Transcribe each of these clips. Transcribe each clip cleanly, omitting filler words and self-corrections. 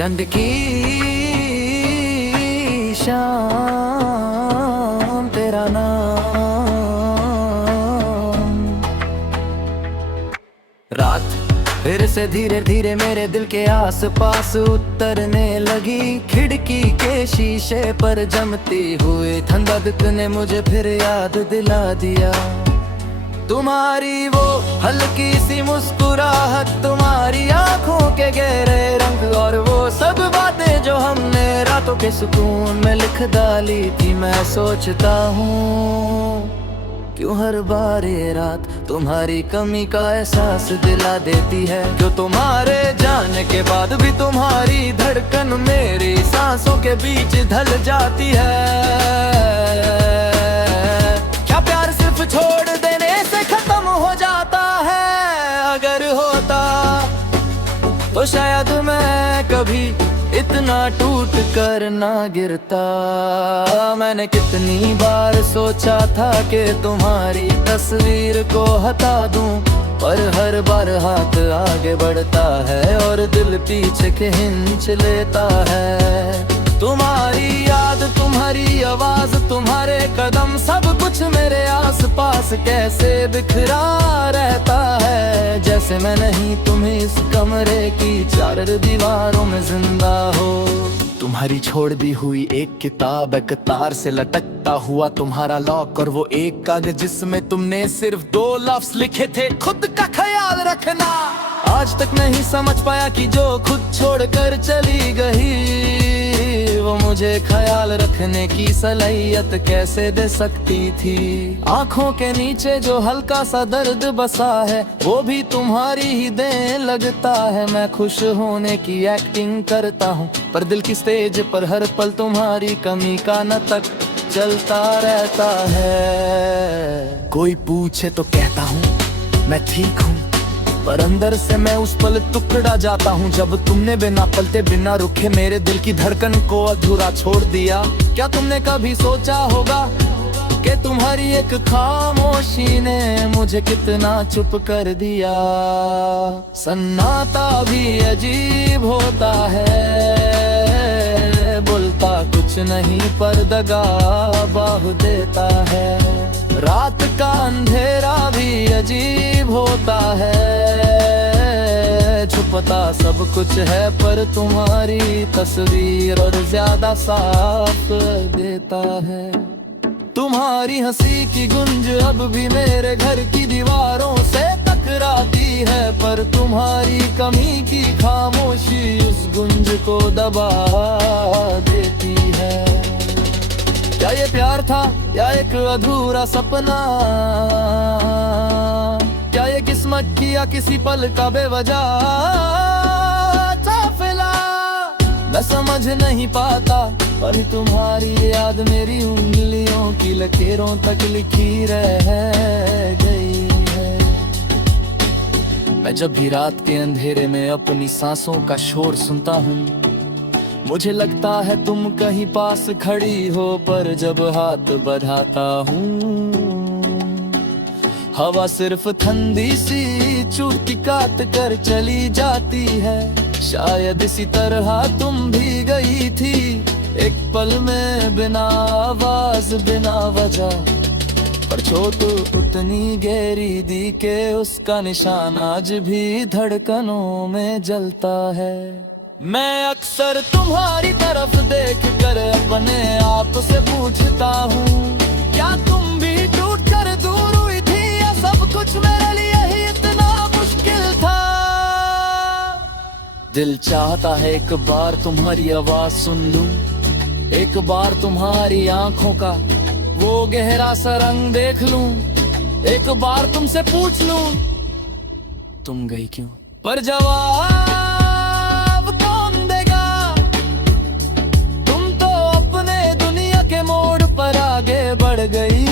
चंद की शाम तेरा नाम। रात फिर से धीरे धीरे मेरे दिल के आस पास उतरने लगी। खिड़की के शीशे पर जमती हुई ठंडक ने मुझे फिर याद दिला दिया। तुम्हारी वो हल्की सी मुस्कुराहट, तुम्हारी आंखों के गहरे रंग, और वो सब बातें जो हमने रातों के सुकून में लिख डाली थी। मैं सोचता हूँ क्यों हर बार ये रात तुम्हारी कमी का एहसास दिला देती है। क्यों तुम्हारे जाने के बाद भी तुम्हारी धड़कन मेरी सांसों के बीच ढल जाती है। क्या प्यार सिर्फ छोड़ देने से खत्म हो जाता है? अगर होता तो शायद मैं कभी इतना टूट कर ना गिरता। मैंने कितनी बार सोचा था कि तुम्हारी तस्वीर को हटा दूं, पर हर बार हाथ आगे बढ़ता है और दिल पीछे खींच लेता है। तुम्हारी याद, तुम्हारी आवाज, तुम्हारे कदम, सब कुछ मेरे आसपास कैसे बिखरा रहता है। जैसे मैं नहीं तुम इस कमरे की चार दीवारों में जिंदा हो। तुम्हारी छोड़ दी हुई एक किताब, एक तार से लटकता हुआ तुम्हारा लॉक, और वो एक कागज जिसमें तुमने सिर्फ 2 लफ्ज लिखे थे, खुद का ख्याल रखना। आज तक नहीं समझ पाया कि जो खुद छोड़कर चली गई, वो मुझे ख्याल रखने की सलाहियत कैसे दे सकती थी। आंखों के नीचे जो हल्का सा दर्द बसा है, वो भी तुम्हारी ही देन लगता है। मैं खुश होने की एक्टिंग करता हूँ, पर दिल की स्टेज पर हर पल तुम्हारी कमी का नाटक चलता रहता है। कोई पूछे तो कहता हूँ मैं ठीक हूँ, पर अंदर से मैं उस पल टुकड़ा जाता हूँ जब तुमने बिना पलटे बिना रुके मेरे दिल की धड़कन को अधूरा छोड़ दिया। क्या तुमने कभी सोचा होगा कि तुम्हारी एक खामोशी ने मुझे कितना चुप कर दिया? सन्नाटा भी अजीब होता है, बोलता कुछ नहीं पर दगा बाह देता है। रात का अंधेरा भी अजीब होता है, छुपता सब कुछ है पर तुम्हारी तस्वीर और ज्यादा साफ देता है। तुम्हारी हंसी की गूंज अब भी मेरे घर की दीवारों से टकराती है, पर तुम्हारी कमी की खामोशी उस गूंज को दबा देती है। क्या ये प्यार था या एक अधूरा सपना? क्या ये किस्मत की या किसी पल का बेवजह काफिला? मैं समझ नहीं पाता, पर तुम्हारी याद मेरी उंगलियों की लकीरों तक लिखी रह गई है। मैं जब भी रात के अंधेरे में अपनी सांसों का शोर सुनता हूँ, मुझे लगता है तुम कहीं पास खड़ी हो, पर जब हाथ बढ़ाता हूँ हवा सिर्फ ठंडी सी चुटकी काट कर चली जाती है। शायद इसी तरह तुम भी गई थी एक पल में, बिना आवाज बिना वजह, पर चोट उतनी गहरी दी के उसका निशान आज भी धड़कनों में जलता है। मैं अक्सर तुम्हारी तरफ देख कर अपने आप से पूछता हूँ, क्या तुम भी टूट कर दूर हुई थी या सब कुछ मेरे लिए ही इतना मुश्किल था? दिल चाहता है एक बार तुम्हारी आवाज सुन लूं, एक बार तुम्हारी आंखों का वो गहरा सा रंग देख लूं, एक बार तुमसे पूछ लूं तुम गई क्यों? पर जवाब कौन देगा? तुम तो अपने दुनिया के मोड़ पर आगे बढ़ गई,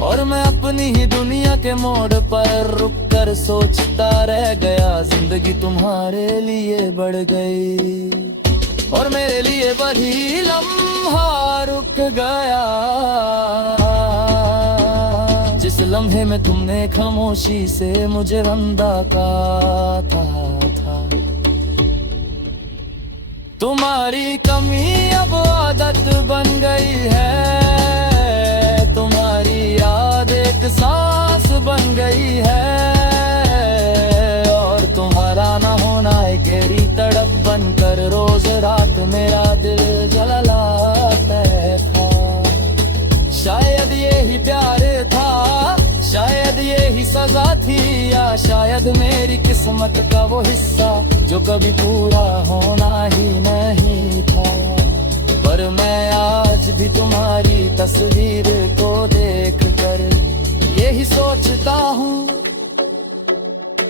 और मैं अपनी ही दुनिया के मोड़ पर रुक कर सोचता रह गया। जिंदगी तुम्हारे लिए बढ़ गई और मेरे लिए वही लम्हा रुक गया, जिस लम्हे में तुमने खामोशी से मुझे रंदा का था। तुम्हारी कमी अब आदत बन गई है, तुम्हारी याद एक सांस बन गई है, और तुम्हारा ना होना एक गहरी तड़प बनकर रोज रात मेरा दिल जलाता था। शायद ये ही प्यार था, शायद ये ही सजा थी, या शायद मेरी किस्मत का वो हिस्सा जो कभी पूरा होना ही नहीं था। पर मैं आज भी तुम्हारी तस्वीर को देख कर यही सोचता हूँ,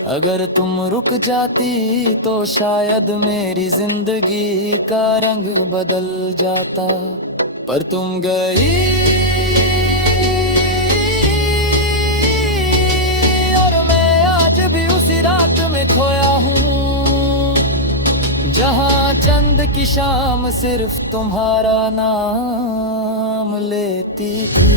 अगर तुम रुक जाती तो शायद मेरी जिंदगी का रंग बदल जाता। पर तुम गई रात में खोया हूँ, जहाँ चंद की शाम सिर्फ तुम्हारा नाम लेती थी।